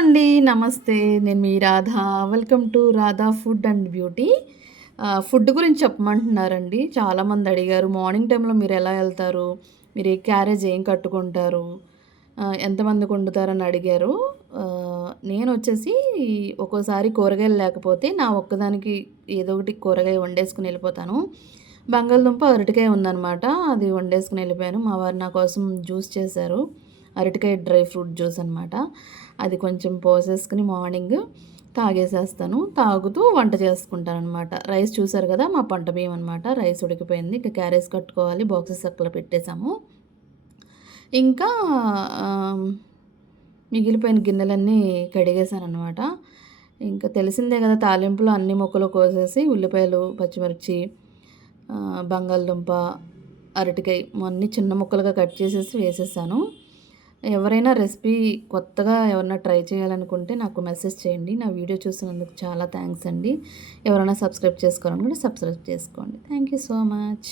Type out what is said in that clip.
అండి. నమస్తే. నేను మీ Radha. Welcome to Radha food and beauty. Food గురించి చెప్పమంటున్నారండి. చాలామంది అడిగారు. మార్నింగ్ టైమ్‌లో మీరెలా ఎళ్తారు? మీరు ఏ క్యారేజ్ ఏం కట్టుకుంటారు? ఎంతమందికి వండుతారని అడిగారు. నేనొచ్చేసి ఒక్కోసారి కూరగాయలు లేకపోతే నా ఒక్కదానికి ఏదో ఒకటి కూరగాయ వండేసుకొని ఎళ్ళిపోతాను. బంగాళదుంప, అరటికాయ ఉందనమాట. అది వండేసుకొని ఎళ్ళిపోయాను. మా వారు నా కోసం జ్యూస్ చేశారు. అరటికాయ డ్రై ఫ్రూట్ జ్యూస్ అనమాట. అది కొంచెం పోసేసుకొని మార్నింగ్ తాగేసేస్తాను. తాగుతూ వంట చేసుకుంటాననమాట. రైస్ చూసారు కదా! మా పంట బియ్యం అనమాట. రైస్ ఉడికిపోయింది. ఇక క్యారేజ్ కట్టుకోవాలి. బాక్సెస్ అక్కడ పెట్టేసాము. ఇంకా ఆహ్, మిగిలిపోయిన గిన్నెలన్నీ కడిగేసాననమాట. ఇంకా తెలిసిందే కదా! తాలింపులో అన్ని ముక్కలు కోసేసి ఉల్లిపాయలు, పచ్చిమిర్చి, బంగాళదుంప, అరటికాయ అన్నీ చిన్న ముక్కలుగా కట్ చేసేసి వేసేసాను. ఎవరైనా రెసిపీ కొత్తగా ఎవరన్నా ట్రై చేయాలనుకుంటే నాకు మెసేజ్ చేయండి. నా వీడియో చూసినందుకు చాలా థ్యాంక్స్ అండి. ఎవరైనా సబ్స్క్రైబ్ చేసుకోవాలనుకుంటే సబ్స్క్రైబ్ చేసుకోండి. Thank you so much.